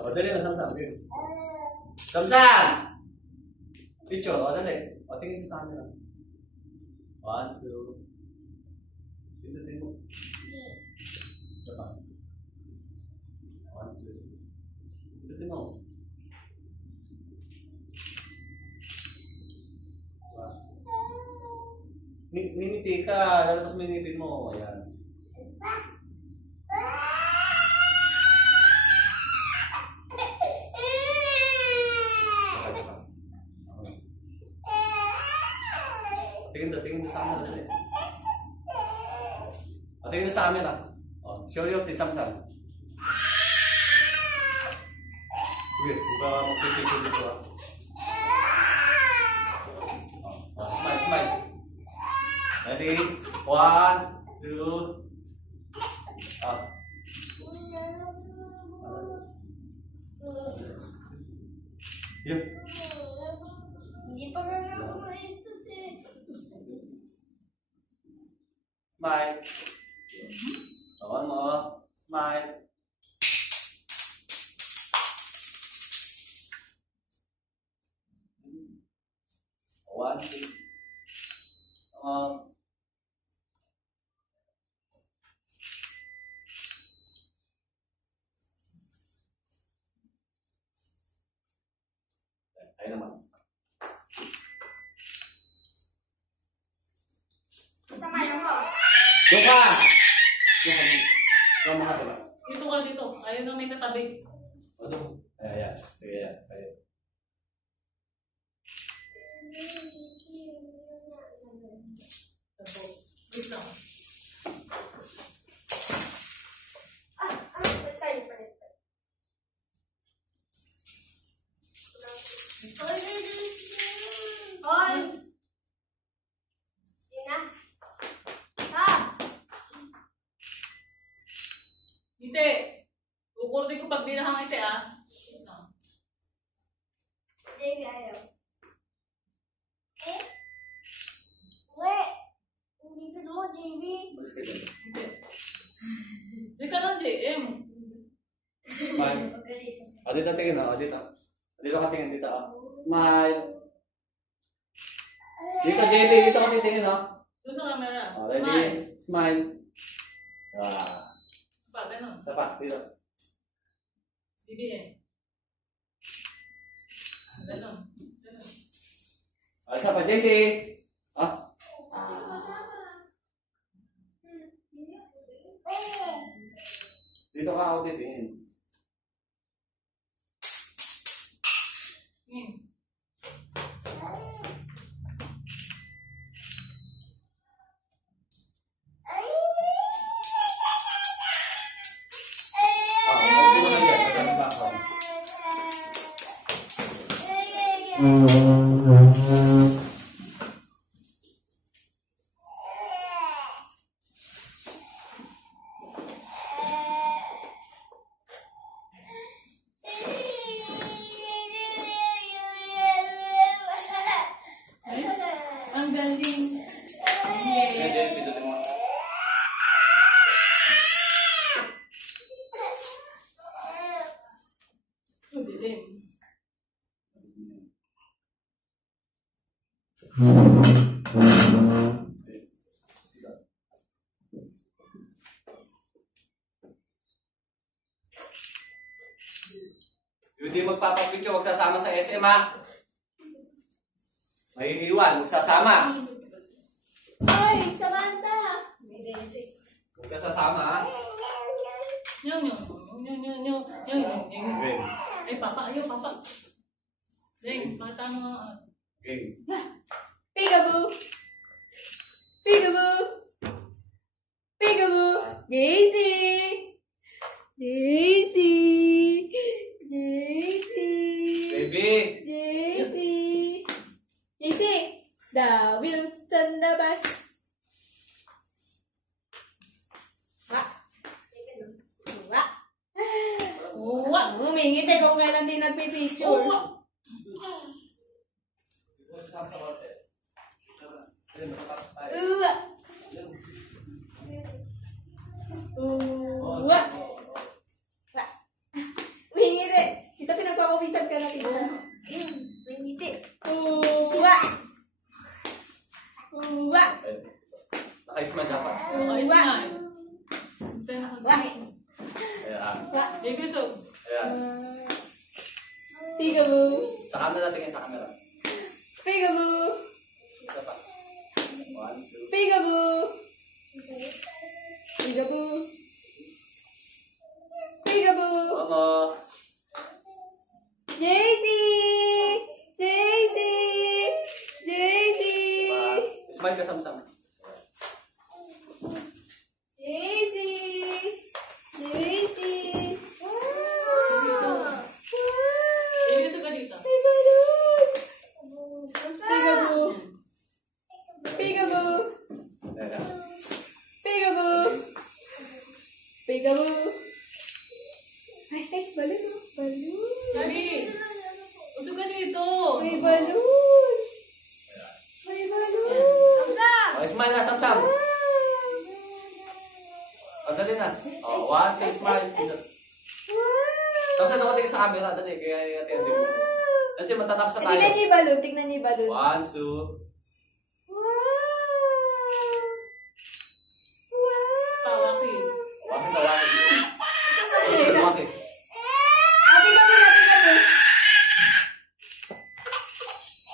O, dali na, Samsam. Samsam! Picture, o, dali. O, tingin mo sa camera. 1, 2. Pindutin mo. Isa pa. 1, 2. Pindutin mo. Mimiti ka, lalabas mo yung ngipin mo. Ayan. Tingin doon sa camera. Tingin doon sa camera. Show you the Samsam. Sige, huwag ka magpipicture dito ha. Smile, smile. Ready? 1, 2. Yun. Hindi pa nga ako maestod eh. Smile. One more. Smile. One, two. Ayo naman. Sama yung ko. Doka! Doka ka diba? Dito ka dito. Ayaw na may katabi. Ano? Ayan. Sige, ayan. Ayan. Tapos, wait lang. Hoy! Yun na. Ite! Kukurdi ko pag dinahang ite ah. Hindi, ayaw. Uwe! Hindi ka mo, JB. Mas ka dyan. Ite. Di ka lang, JM. Smile. Dito tingin o. Dito. Dito ka tingin. Dito o. Smile. Dito, JB. Dito ka titingin o. Doon sa camera. Ready? Smile. Smile. Pa, ganun. Isa pa. Dito. BBM. Ganun. Ganun. Isa pa. JC. Dito ka ako titingin. Ang galing. Dilim. Hindi magpapapicture, huwag sasama sa SM ha. May iwan, huwag sasama. Hoy, Samantha! Huwag ka sasama ha. Yung. Ay, papa. Ayaw, papa. Deng, pakita mo nga. Game. Peekaboo! Peekaboo! Peekaboo! Daisy! Daisy! Daisy! Baby! Daisy! Daisy! The wheels on the bus. Humingiti kung kailan din nagpipicture. Humingiti. Tita, pinagpapawisan ka na, tita. May ngiti. Uwa! Uwa! Naka-smile dapat. Okay, smile. Uwa! Ayan. Uwa! Baby, so. Ayan. Peekaboo! Sa camera, tingin sa camera. Peekaboo! Isa pa. 1, 2. Peekaboo! Peekaboo! Peekaboo! Ano? Daisy! Daisy! Daisy! Smile ka sam-sam. Daisy! Daisy! Baby, so ka dito. Peekaboo! Peekaboo! Ayan. Peekaboo! Peekaboo! Ay, balon oh. Balon! Baby, usog ka dito. May balon! May balon! Okay, smile na sam-sam. Dali na. Oh, 1, say smile. Sam-sam, ako tingin sa camera. Dali, kaya tingin mo. Kasi matatapos na tayo. Tignan niyo yung balon. Tignan niyo yung balon. 1, 2. Tawaki. Wakit. Wakit. Pick up mo.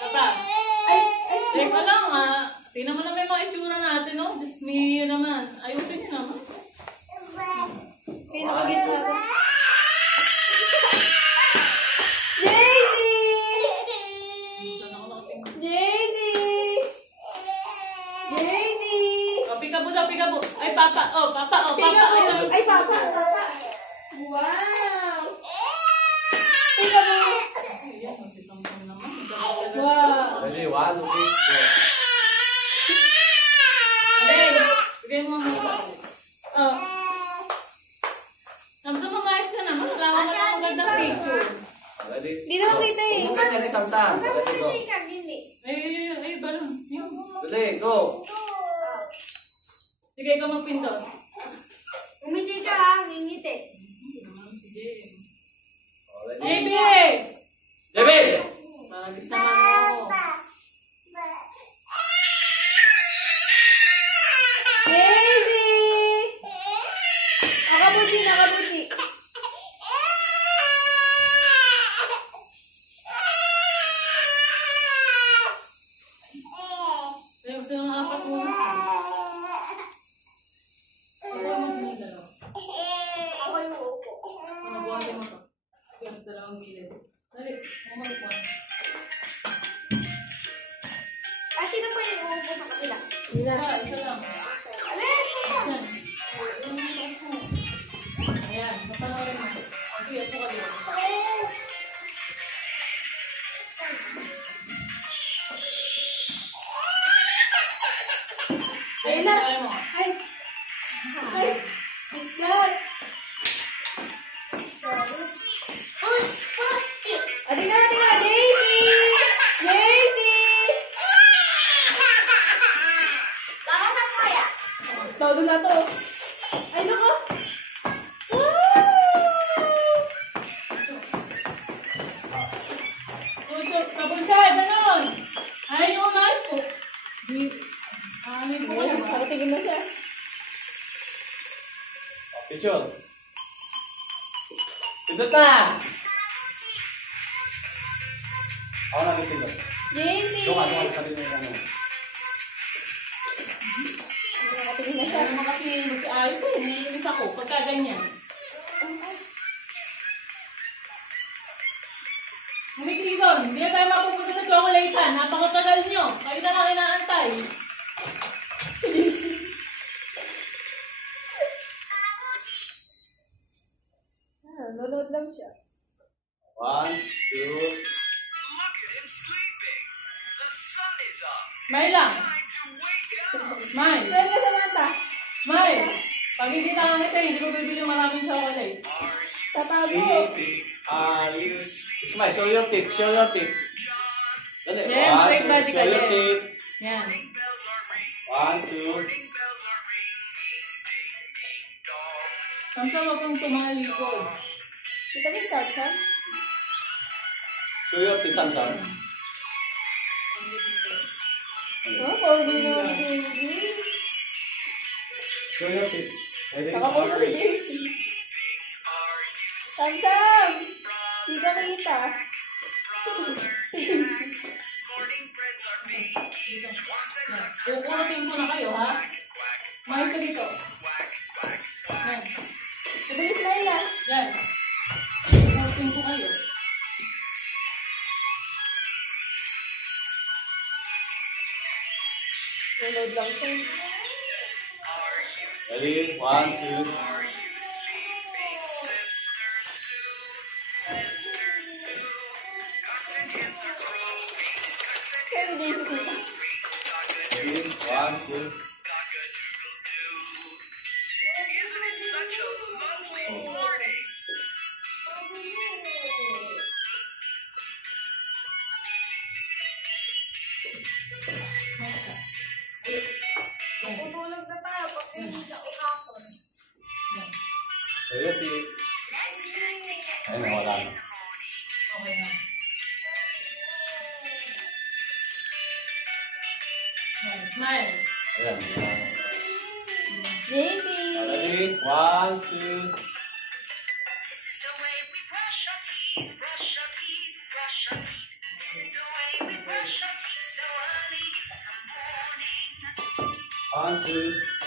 Tata. Teka lang ah. Tingnan mo na may mga itsura natin, no? Diyos me, naman. Ayusin niyo naman. Pinakagitna to. Daisy! Saan ako nakatingin? Daisy! Daisy! Oh, pikabo daw, pikabo. Ay, papa. Oh, papa. Oh, Pick papa. up mo. Ayun. Ay, papa. Wow! Pick up mo. Ayan, nagsisampang naman. Wow! Ready, 1, 2, 3, 4. Bigay mo ang mga. Oh. Samsam, mamayos ka naman. Wala mo lang magandang picture. Ready? Di naman kita eh. Umukat ka ni Sam-sam. Ready, go. Ay, balon. Yun. Ready, go. Sige, ikaw magpindot. Umiti ka ha, ngingiti. Sige. Oh, ready? Baby! David! Maragis naman mo. Daisy! Nakabuti. Ay, gusto nang apat mo. Pagbuhay mo din yung dalawa. Ako yung upo. Pagbuhay mo to. Yes, dalawang gilid. Dali, magpuan. Ah, sino po yung upo sa kabila? Isa lang. Alis! Yan. Ayan, mapanoorin mo. Sige, ito ka dito. Ayun na. Ayaw mo. Ay! What's that? Tingnan. Daisy! Daisy! Baka na kaya? Todo na to. Ay, naku! Kapulisan, ganon! Ayaw nyo umayos po. Amin po kayo. Nakatingin na siya. Picture. Pindot na! Ako na pindot. Daisy! Doon ka sabi mo yung ano. Nakatingin na siya. Ayaw mo kasi mag-ayos eh. Naiinis ako pagka ganyan. Humikrigon, hindi na tayo mapupunta sa chocolate-han. Napakatagal nyo. Kayo na lang inaantay. Nanonood lang siya. 1, 2. Look at him sleeping. The sun is up. Smile lang. Time to wake up. Smile. Saan ka sa mata? Smile. Pag hindi nakakita, hindi ko bibili maraming chocolate. Tatago. Sleepy. You... Smile, show your teeth. Show your teeth. Dali. Yan, 1, straight 2, body ka show your din. teeth. Yan. 1, 2. Bells are ringing. Ding, ding, dong. Samsa, wag kang tumalikod. Kita mo yung salsa? Show your tit, Samson. Oh, pogi na ni baby. Show your tit. Ready? Nakapunta si JC. Sam! Di ka kita. Si JC. Morning breads are babies. Swans and ducks are Kukurutin ko na kayo, ha? Mayos ka dito. quack, quack, quack. Yan. Mabilis na yun ah. Yan. Kukurutin ko kayo. Nanood lang siya. Ready? 1, 2. Are you sleeping, Sister Sue? Sister Sue. Cocks and hens are crowing. Cocks and Kaya si hens JC kita. Ready? 1, 2. cock-a-doodle-doo. Isn't it such a lovely morning? Tutulog na tayo pag hindi ka ukason. Show your tit. Ayun, wala na. Okay na. Yan. Smile. Ayan. JC! Ready? 1, 2. This is the way we brush our teeth, brush our teeth, brush our teeth. This is the way we brush our teeth so early in the morning. 1, 2.